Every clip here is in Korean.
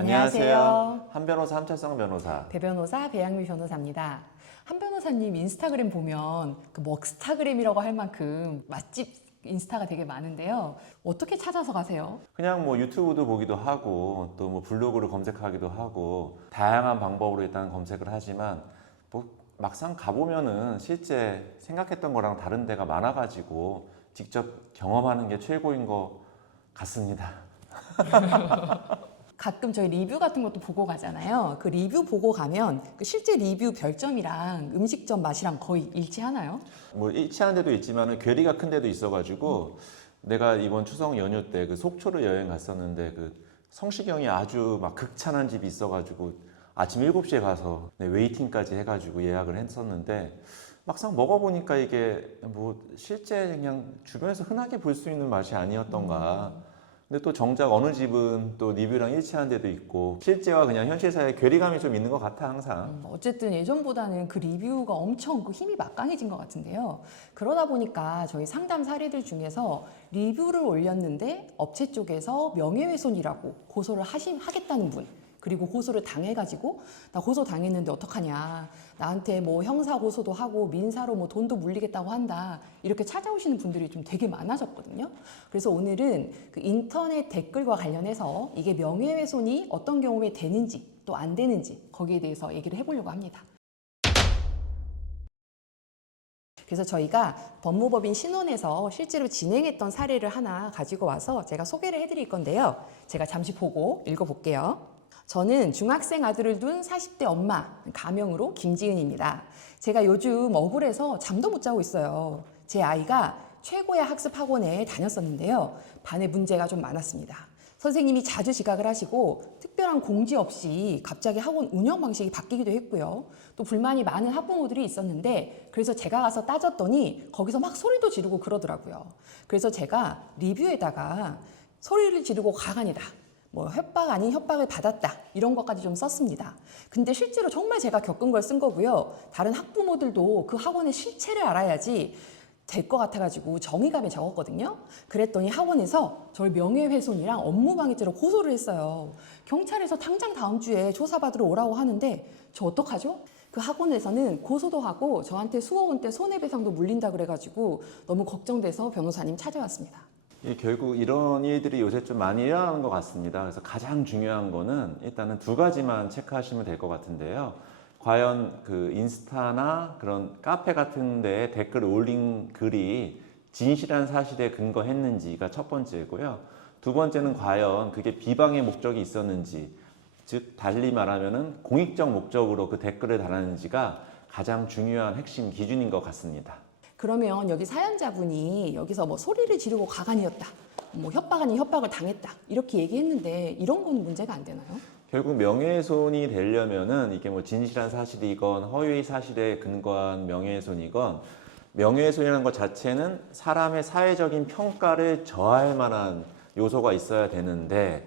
안녕하세요. 한 변호사 함철성 변호사. 배변호사 배양미 변호사입니다. 한 변호사님 인스타그램 보면 그 먹스타그램이라고 할 만큼 맛집 인스타가 되게 많은데요. 어떻게 찾아서 가세요? 그냥 뭐 유튜브도 보기도 하고 또 뭐 블로그를 검색하기도 하고 다양한 방법으로 일단 검색을 하지만 뭐 막상 가보면은 실제 생각했던 거랑 다른 데가 많아가지고 직접 경험하는 게 최고인 것 같습니다. 가끔 저희 리뷰 같은 것도 보고 가잖아요. 그 리뷰 보고 가면 그 실제 리뷰 별점이랑 음식점 맛이랑 거의 일치하나요? 뭐 일치하는 데도 있지만 괴리가 큰 데도 있어가지고 내가 이번 추석 연휴 때 그 속초를 여행 갔었는데 그 성시경이 아주 막 극찬한 집이 있어가지고 아침 7시에 가서 웨이팅까지 해가지고 예약을 했었는데 막상 먹어보니까 이게 뭐 실제 그냥 주변에서 흔하게 볼 수 있는 맛이 아니었던가. 근데 또 정작 어느 집은 또 리뷰랑 일치하는 데도 있고 실제와 그냥 현실 사이에 괴리감이 좀 있는 것 같아 항상. 어쨌든 예전보다는 그 리뷰가 엄청 그 힘이 막강해진 것 같은데요. 그러다 보니까 저희 상담 사례들 중에서 리뷰를 올렸는데 업체 쪽에서 명예훼손이라고 고소를 하겠다는 분, 그리고 고소를 당해가지고 나 고소 당했는데 어떡하냐, 나한테 뭐 형사 고소도 하고 민사로 뭐 돈도 물리겠다고 한다, 이렇게 찾아오시는 분들이 좀 되게 많아졌거든요. 그래서 오늘은 그 인터넷 댓글과 관련해서 이게 명예훼손이 어떤 경우에 되는지 또 안 되는지 거기에 대해서 얘기를 해보려고 합니다. 그래서 저희가 법무법인 신원에서 실제로 진행했던 사례를 하나 가지고 와서 제가 소개를 해드릴 건데요. 제가 잠시 보고 읽어볼게요. 저는 중학생 아들을 둔 40대 엄마, 가명으로 김지은입니다. 제가 요즘 억울해서 잠도 못 자고 있어요. 제 아이가 최고의 학습 학원에 다녔었는데요. 반에 문제가 좀 많았습니다. 선생님이 자주 지각을 하시고 특별한 공지 없이 갑자기 학원 운영 방식이 바뀌기도 했고요. 또 불만이 많은 학부모들이 있었는데 그래서 제가 가서 따졌더니 거기서 막 소리도 지르고 그러더라고요. 그래서 제가 리뷰에다가 소리를 지르고 가관이다, 뭐 협박 아닌 협박을 받았다, 이런 것까지 좀 썼습니다. 근데 실제로 정말 제가 겪은 걸 쓴 거고요. 다른 학부모들도 그 학원의 실체를 알아야지 될 것 같아가지고 정의감에 적었거든요. 그랬더니 학원에서 저를 명예훼손이랑 업무방해죄로 고소를 했어요. 경찰에서 당장 다음 주에 조사받으러 오라고 하는데 저 어떡하죠? 그 학원에서는 고소도 하고 저한테 수억원 대 손해배상도 물린다 그래가지고 너무 걱정돼서 변호사님 찾아왔습니다. 결국 이런 일들이 요새 좀 많이 일어나는 것 같습니다. 그래서 가장 중요한 거는 일단은 두 가지만 체크하시면 될 것 같은데요. 과연 그 인스타나 그런 카페 같은 데에 댓글을 올린 글이 진실한 사실에 근거했는지가 첫 번째고요. 두 번째는 과연 그게 비방의 목적이 있었는지, 즉 달리 말하면은 공익적 목적으로 그 댓글을 달았는지가 가장 중요한 핵심 기준인 것 같습니다. 그러면 여기 사연자분이 여기서 뭐 소리를 지르고 가관이었다, 뭐 협박 아닌 협박을 당했다, 이렇게 얘기했는데 이런 건 문제가 안 되나요? 결국 명예훼손이 되려면은 이게 뭐 진실한 사실이건 허위 사실에 근거한 명예훼손이건 명예훼손이라는 것 자체는 사람의 사회적인 평가를 저할 만한 요소가 있어야 되는데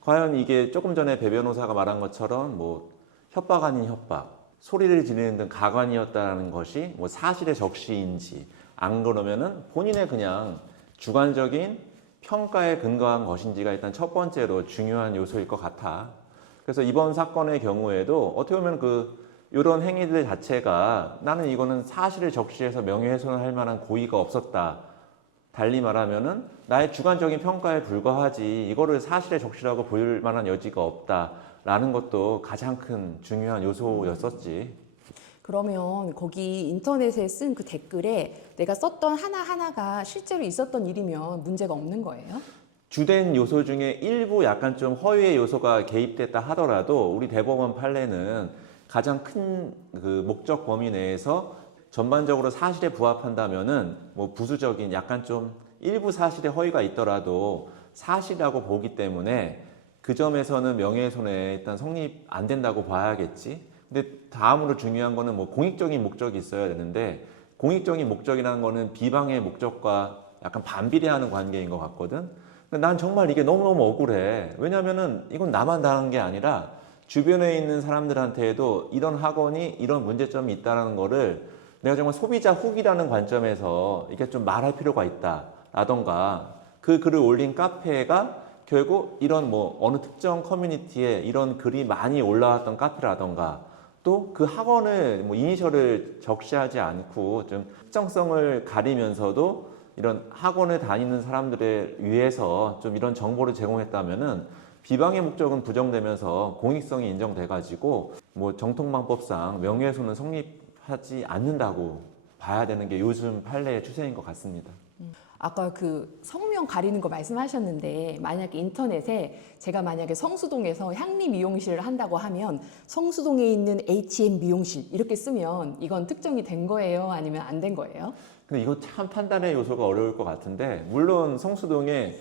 과연 이게 조금 전에 배 변호사가 말한 것처럼 뭐 협박 아닌 협박, 소리를 지르는 등 가관이었다는 것이 뭐 사실의 적시인지 안 그러면은 본인의 그냥 주관적인 평가에 근거한 것인지가 일단 첫 번째로 중요한 요소일 것 같아. 그래서 이번 사건의 경우에도 어떻게 보면 이런 행위들 자체가 나는 이거는 사실을 적시해서 명예훼손을 할 만한 고의가 없었다. 달리 말하면은 나의 주관적인 평가에 불과하지 이거를 사실의 적시라고 볼 만한 여지가 없다라는 것도 가장 큰 중요한 요소였었지. 그러면 거기 인터넷에 쓴 그 댓글에 내가 썼던 하나하나가 실제로 있었던 일이면 문제가 없는 거예요? 주된 요소 중에 일부 약간 좀 허위의 요소가 개입됐다 하더라도 우리 대법원 판례는 가장 큰 그 목적 범위 내에서 전반적으로 사실에 부합한다면은 뭐 부수적인 약간 좀 일부 사실에 허위가 있더라도 사실이라고 보기 때문에 그 점에서는 명예훼손에 일단 성립 안 된다고 봐야겠지. 근데 다음으로 중요한 거는 뭐 공익적인 목적이 있어야 되는데 공익적인 목적이라는 거는 비방의 목적과 약간 반비례하는 관계인 것 같거든. 난 정말 이게 너무너무 억울해. 왜냐면은 이건 나만 당한 게 아니라 주변에 있는 사람들한테도 이런 학원이 이런 문제점이 있다는 거를 내가 정말 소비자 후기라는 관점에서 이게 좀 말할 필요가 있다 라던가 그 글을 올린 카페가 결국 이런 뭐 어느 특정 커뮤니티에 이런 글이 많이 올라왔던 카페라던가 또 그 학원을 뭐 이니셜을 적시하지 않고 좀 특정성을 가리면서도 이런 학원을 다니는 사람들을 위해서 좀 이런 정보를 제공했다면은 비방의 목적은 부정되면서 공익성이 인정돼 가지고 뭐 정통방법상 명예훼손은 성립하지 않는다고 봐야 되는 게 요즘 판례의 추세인 것 같습니다. 아까 그 성명 가리는 거 말씀하셨는데 만약에 인터넷에 제가 만약에 성수동에서 향리 미용실을 한다고 하면 성수동에 있는 H&M 미용실 이렇게 쓰면 이건 특정이 된 거예요? 아니면 안 된 거예요? 근데 이거 참 판단의 요소가 어려울 것 같은데 물론 성수동에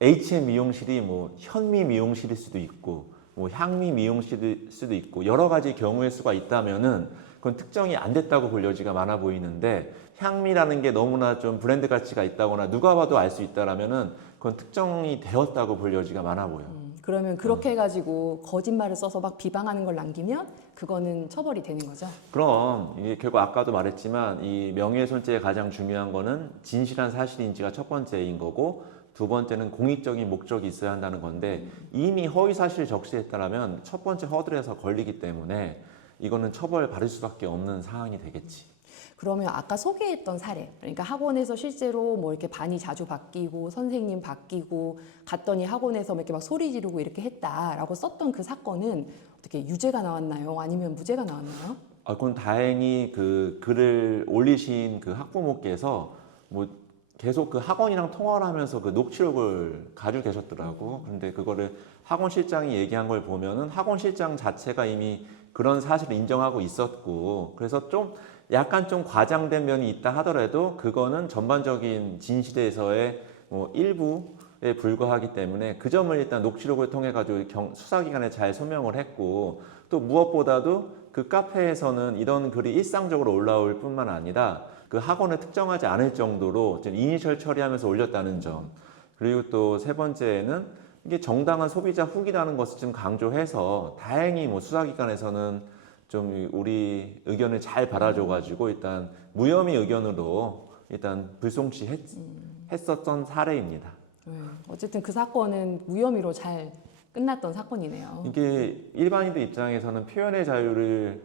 H&M 미용실이 뭐 현미 미용실일 수도 있고 뭐 향미 미용실일 수도 있고 여러 가지 경우의 수가 있다면은 그건 특정이 안 됐다고 볼 여지가 많아 보이는데 향미라는 게 너무나 좀 브랜드 가치가 있다거나 누가 봐도 알 수 있다라면은 그건 특정이 되었다고 볼 여지가 많아 보여. 그러면 그렇게 해가지고 거짓말을 써서 막 비방하는 걸 남기면 그거는 처벌이 되는 거죠? 그럼 이게 결국 아까도 말했지만 이 명예훼손죄의 가장 중요한 거는 진실한 사실인지가 첫 번째인 거고 두 번째는 공익적인 목적이 있어야 한다는 건데 이미 허위 사실 적시했다라면 첫 번째 허들에서 걸리기 때문에 이거는 처벌 받을 수밖에 없는 사항이 되겠지. 그러면 아까 소개했던 사례, 그러니까 학원에서 실제로 뭐 이렇게 반이 자주 바뀌고 선생님 바뀌고 갔더니 학원에서 이렇게 막 소리 지르고 이렇게 했다라고 썼던 그 사건은 어떻게 유죄가 나왔나요? 아니면 무죄가 나왔나요? 그건 다행히 그 글을 올리신 그 학부모께서 뭐 계속 그 학원이랑 통화를 하면서 그 녹취록을 가지고 계셨더라고. 근데 그거를 학원 실장이 얘기한 걸 보면은 학원 실장 자체가 이미 그런 사실을 인정하고 있었고, 그래서 좀 약간 좀 과장된 면이 있다 하더라도 그거는 전반적인 진실에서의 뭐 일부에 불과하기 때문에 그 점을 일단 녹취록을 통해 가지고 수사기관에 잘 소명을 했고, 또 무엇보다도 그 카페에서는 이런 글이 일상적으로 올라올 뿐만 아니라 그 학원을 특정하지 않을 정도로 좀 이니셜 처리하면서 올렸다는 점, 그리고 또 세 번째는 이게 정당한 소비자 후기라는 것을 좀 강조해서 다행히 뭐 수사기관에서는 좀 우리 의견을 잘 받아줘가지고 일단 무혐의 의견으로 일단 불송치했었던 사례입니다. 어쨌든 그 사건은 무혐의로 잘 끝났던 사건이네요. 이게 일반인들 입장에서는 표현의 자유를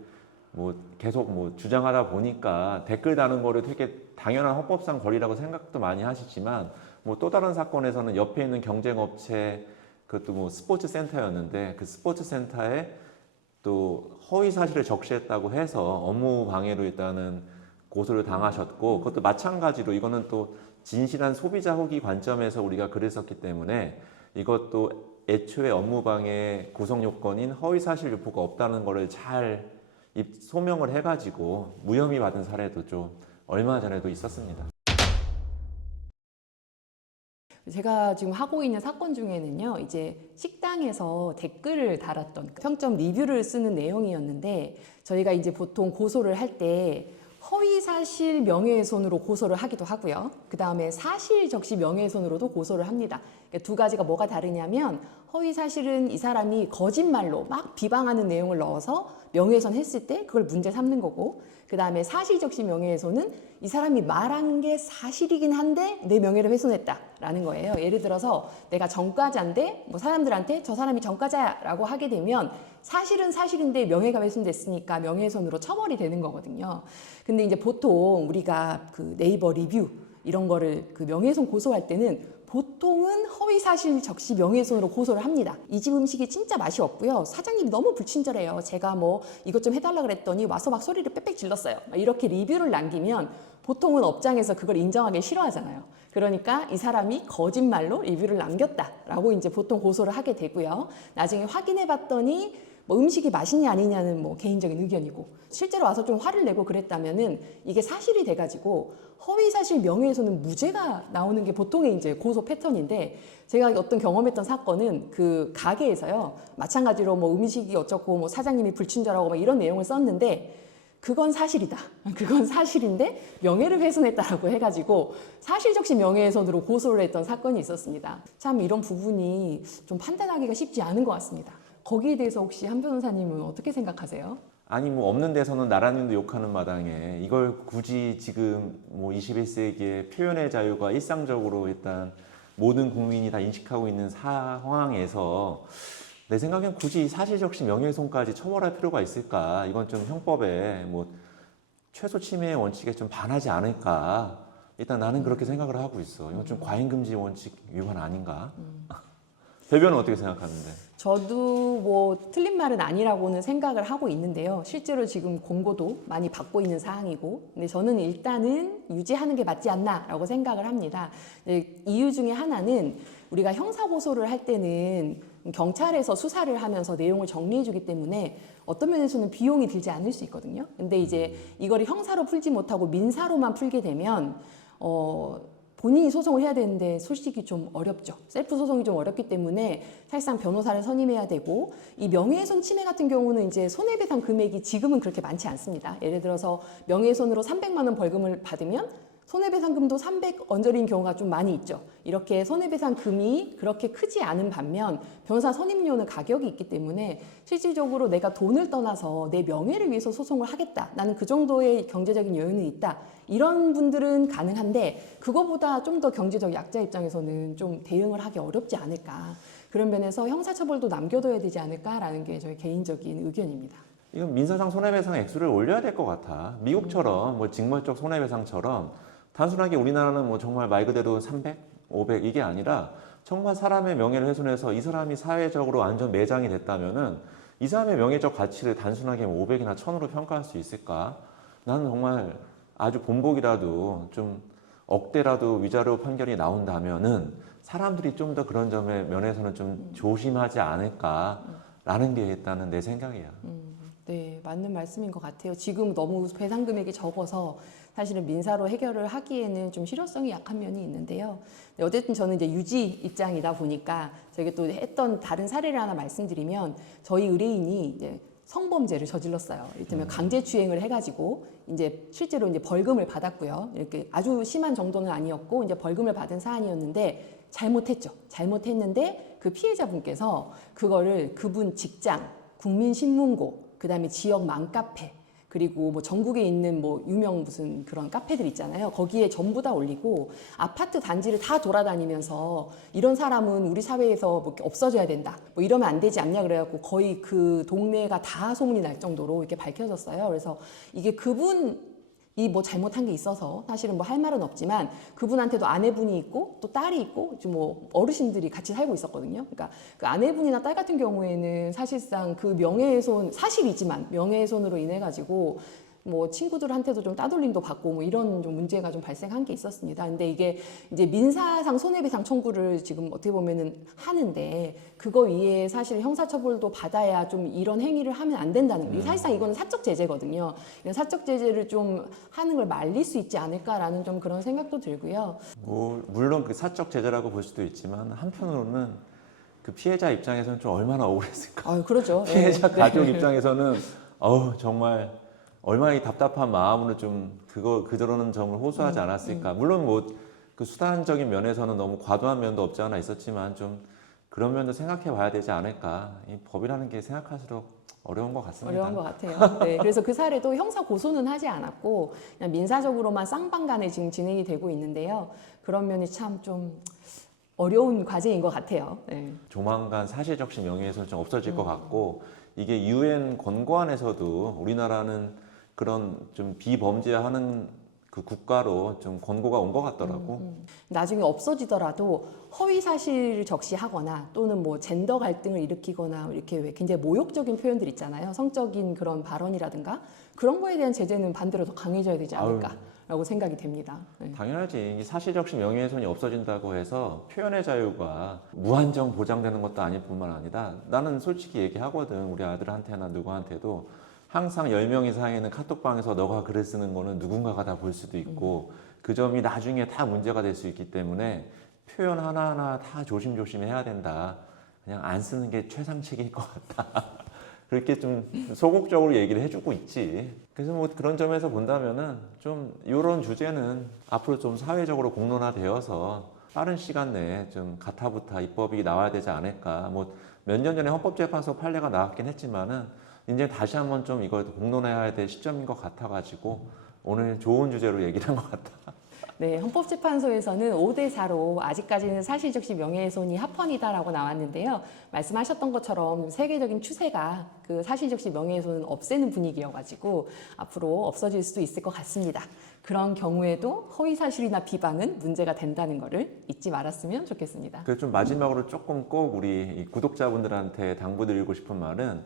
뭐 계속 뭐 주장하다 보니까 댓글 다는 거를 되게 당연한 헌법상 권리라고 생각도 많이 하시지만 뭐 또 다른 사건에서는 옆에 있는 경쟁업체 그것도 뭐 스포츠 센터였는데 그 스포츠 센터에 또 허위 사실을 적시했다고 해서 업무 방해로 일단은 고소를 당하셨고, 그것도 마찬가지로 이거는 또 진실한 소비자 후기 관점에서 우리가 글을 썼기 때문에 이것도 애초에 업무 방해 구성 요건인 허위 사실 유포가 없다는 거를 잘 소명을 해가지고 무혐의 받은 사례도 좀 얼마 전에도 있었습니다. 제가 지금 하고 있는 사건 중에는요, 이제 식당에서 댓글을 달았던 평점 리뷰를 쓰는 내용이었는데, 저희가 이제 보통 고소를 할 때 허위사실 명예훼손으로 고소를 하기도 하고요. 그 다음에 사실적시 명예훼손으로도 고소를 합니다. 그러니까 두 가지가 뭐가 다르냐면, 허위사실은 이 사람이 거짓말로 막 비방하는 내용을 넣어서 명예훼손 했을 때 그걸 문제 삼는 거고, 그 다음에 사실적시 명예훼손은 이 사람이 말한 게 사실이긴 한데 내 명예를 훼손했다라는 거예요. 예를 들어서 내가 전과자인데 뭐 사람들한테 저 사람이 전과자야라고 하게 되면 사실은 사실인데 명예가 훼손됐으니까 명예훼손으로 처벌이 되는 거거든요. 근데 이제 보통 우리가 그 네이버 리뷰 이런 거를 그 명예훼손 고소할 때는 보통은 허위사실 적시 명예훼손으로 고소를 합니다. 이 집 음식이 진짜 맛이 없고요. 사장님이 너무 불친절해요. 제가 뭐 이것 좀 해달라 그랬더니 와서 막 소리를 빽빽 질렀어요. 이렇게 리뷰를 남기면 보통은 업장에서 그걸 인정하기 싫어하잖아요. 그러니까 이 사람이 거짓말로 리뷰를 남겼다라고 이제 보통 고소를 하게 되고요. 나중에 확인해 봤더니 뭐 음식이 맛있냐 아니냐는 뭐 개인적인 의견이고, 실제로 와서 좀 화를 내고 그랬다면은 이게 사실이 돼가지고 허위사실 명예훼손은 무죄가 나오는 게 보통의 이제 고소 패턴인데, 제가 어떤 경험했던 사건은 그 가게에서요, 마찬가지로 뭐 음식이 어쩌고 뭐 사장님이 불친절하고 막 이런 내용을 썼는데, 그건 사실이다. 그건 사실인데 명예를 훼손했다라고 해가지고 사실적시 명예훼손으로 고소를 했던 사건이 있었습니다. 참 이런 부분이 좀 판단하기가 쉽지 않은 것 같습니다. 거기에 대해서 혹시 한 변호사님은 어떻게 생각하세요? 아니 뭐 없는 데서는 나라님도 욕하는 마당에 이걸 굳이 지금 뭐 21세기에 표현의 자유가 일상적으로 일단 모든 국민이 다 인식하고 있는 상황에서 내 생각엔 굳이 사실적시 명예훼손까지 처벌할 필요가 있을까? 이건 좀 형법에 뭐 최소 침해의 원칙에 좀 반하지 않을까? 일단 나는 그렇게 생각을 하고 있어. 이건 좀 과잉금지 원칙 위반 아닌가? 대변은 어떻게 생각하는데? 저도 뭐 틀린 말은 아니라고는 생각을 하고 있는데요. 실제로 지금 공고도 많이 받고 있는 사항이고, 근데 저는 일단은 유지하는 게 맞지 않나라고 생각을 합니다. 이유 중에 하나는 우리가 형사고소를 할 때는 경찰에서 수사를 하면서 내용을 정리해주기 때문에 어떤 면에서는 비용이 들지 않을 수 있거든요. 근데 이제 이거를 형사로 풀지 못하고 민사로만 풀게 되면 본인이 소송을 해야 되는데 솔직히 좀 어렵죠. 셀프 소송이 좀 어렵기 때문에 사실상 변호사를 선임해야 되고, 이 명예훼손 침해 같은 경우는 이제 손해배상 금액이 지금은 그렇게 많지 않습니다. 예를 들어서 명예훼손으로 300만 원 벌금을 받으면 손해배상금도 300 언저리인 경우가 좀 많이 있죠. 이렇게 손해배상금이 그렇게 크지 않은 반면 변호사 선임료는 가격이 있기 때문에 실질적으로 내가 돈을 떠나서 내 명예를 위해서 소송을 하겠다, 나는 그 정도의 경제적인 여유는 있다, 이런 분들은 가능한데 그거보다 좀 더 경제적 약자 입장에서는 좀 대응을 하기 어렵지 않을까, 그런 면에서 형사처벌도 남겨둬야 되지 않을까라는 게 저희 개인적인 의견입니다. 이건 민사상 손해배상 액수를 올려야 될 것 같아. 미국처럼 뭐 징벌적 손해배상처럼 단순하게 우리나라는 뭐 정말 말 그대로 300, 500 이게 아니라 정말 사람의 명예를 훼손해서 이 사람이 사회적으로 완전 매장이 됐다면은 이 사람의 명예적 가치를 단순하게 500이나 1000으로 평가할 수 있을까? 나는 정말 아주 본보기라도 좀 억대라도 위자료 판결이 나온다면은 사람들이 좀 더 그런 점에 면에서는 좀 조심하지 않을까라는 게 일단은 내 생각이야. 네, 맞는 말씀인 것 같아요. 지금 너무 배상 금액이 적어서 사실은 민사로 해결을 하기에는 좀 실효성이 약한 면이 있는데요. 네, 어쨌든 저는 이제 유지 입장이다 보니까 저희가 또 했던 다른 사례를 하나 말씀드리면, 저희 의뢰인이 이제 성범죄를 저질렀어요. 이를테면 강제추행을 해가지고 이제 실제로 이제 벌금을 받았고요. 이렇게 아주 심한 정도는 아니었고 이제 벌금을 받은 사안이었는데 잘못했죠. 잘못했는데 그 피해자분께서 그거를 그분 직장, 국민신문고, 그다음에 지역 맘카페, 그리고 뭐 전국에 있는 뭐 유명 무슨 그런 카페들 있잖아요. 거기에 전부 다 올리고 아파트 단지를 다 돌아다니면서 이런 사람은 우리 사회에서 뭐 이렇게 없어져야 된다, 뭐 이러면 안 되지 않냐 그래갖고 거의 그 동네가 다 소문이 날 정도로 이렇게 밝혀졌어요. 그래서 이게 그분 이 뭐 잘못한 게 있어서 사실은 뭐 할 말은 없지만 그분한테도 아내분이 있고 또 딸이 있고 좀 뭐 어르신들이 같이 살고 있었거든요. 그러니까 그 아내분이나 딸 같은 경우에는 사실상 그 명예훼손, 사실이지만 명예훼손으로 인해 가지고 뭐 친구들한테도 좀 따돌림도 받고 뭐 이런 좀 문제가 좀 발생한 게 있었습니다. 근데 이게 이제 민사상 손해배상 청구를 지금 어떻게 보면은 하는데 그거 위에 사실 형사처벌도 받아야 좀 이런 행위를 하면 안 된다는 거예요. 사실상 이거는 사적 제재거든요. 이런 사적 제재를 좀 하는 걸 말릴 수 있지 않을까라는 좀 그런 생각도 들고요. 뭐 물론 그 사적 제재라고 볼 수도 있지만 한편으로는 그 피해자 입장에서는 좀 얼마나 억울했을까. 아, 그렇죠. 피해자 네. 가족 입장에서는 정말 얼마나 이 답답한 마음으로 좀 그저러는 점을 호소하지 않았을까. 물론 뭐 그 수단적인 면에서는 너무 과도한 면도 없지 않아 있었지만 좀 그런 면도 생각해 봐야 되지 않을까. 이 법이라는 게 생각할수록 어려운 것 같습니다. 어려운 것 같아요. 네, 그래서 그 사례도 형사 고소는 하지 않았고 그냥 민사적으로만 쌍방간에 지금 진행이 되고 있는데요. 그런 면이 참 좀 어려운 과제인 것 같아요. 네. 조만간 사실적시 명예훼손이 좀 없어질 것 같고, 이게 유엔 권고안에서도 우리나라는 그런 좀 비범죄하는 그 국가로 좀 권고가 온 것 같더라고. 나중에 없어지더라도 허위 사실을 적시하거나 또는 뭐 젠더 갈등을 일으키거나 이렇게 왜 굉장히 모욕적인 표현들 있잖아요. 성적인 그런 발언이라든가 그런 거에 대한 제재는 반대로 더 강해져야 되지 않을까라고 생각이 됩니다. 네. 당연하지. 이 사실적시 명예훼손이 없어진다고 해서 표현의 자유가 무한정 보장되는 것도 아닐 뿐만 아니라, 나는 솔직히 얘기하거든. 우리 아들한테나 누구한테도 항상 10명 이상에는 카톡방에서 너가 글을 쓰는 거는 누군가가 다 볼 수도 있고 그 점이 나중에 다 문제가 될 수 있기 때문에 표현 하나하나 다 조심조심 해야 된다. 그냥 안 쓰는 게 최상책일 것 같다. 그렇게 좀 소극적으로 얘기를 해주고 있지. 그래서 뭐 그런 점에서 본다면은 좀 이런 주제는 앞으로 좀 사회적으로 공론화되어서 빠른 시간 내에 좀 가타부타 입법이 나와야 되지 않을까. 뭐 몇 년 전에 헌법재판소 판례가 나왔긴 했지만은 이제 다시 한번 좀 이걸 공론화해야 될 시점인 것 같아가지고 오늘 좋은 주제로 얘기를 한 것 같다. 네, 헌법재판소에서는 5대 4로 아직까지는 사실적시 명예훼손이 합헌이다라고 나왔는데요. 말씀하셨던 것처럼 세계적인 추세가 그 사실적시 명예훼손은 없애는 분위기여가지고 앞으로 없어질 수도 있을 것 같습니다. 그런 경우에도 허위사실이나 비방은 문제가 된다는 것을 잊지 말았으면 좋겠습니다. 그래서 좀 마지막으로 조금 꼭 우리 이 구독자분들한테 당부드리고 싶은 말은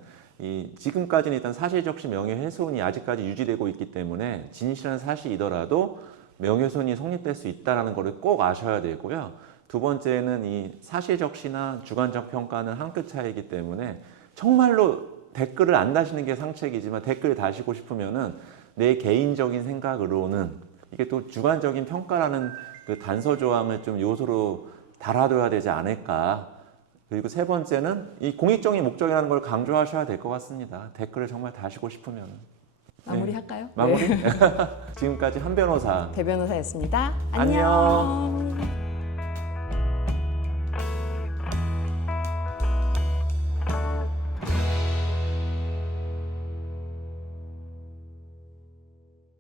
지금까지는 일단 사실적시 명예훼손이 아직까지 유지되고 있기 때문에 진실한 사실이더라도 명예훼손이 성립될 수 있다는 것을 꼭 아셔야 되고요. 두 번째는 이 사실적시나 주관적 평가는 한 끗 차이기 때문에 정말로 댓글을 안 다시는 게 상책이지만 댓글을 다시고 싶으면은 내 개인적인 생각으로는 이게 또 주관적인 평가라는 그 단서 조항을 좀 요소로 달아둬야 되지 않을까. 그리고 세 번째는 이 공익적인 목적이라는 걸 강조하셔야 될 것 같습니다. 댓글을 정말 다시고 싶으면. 마무리할까요? 마무리? 네. 지금까지 한 변호사 대 변호사였습니다. 안녕. 안녕.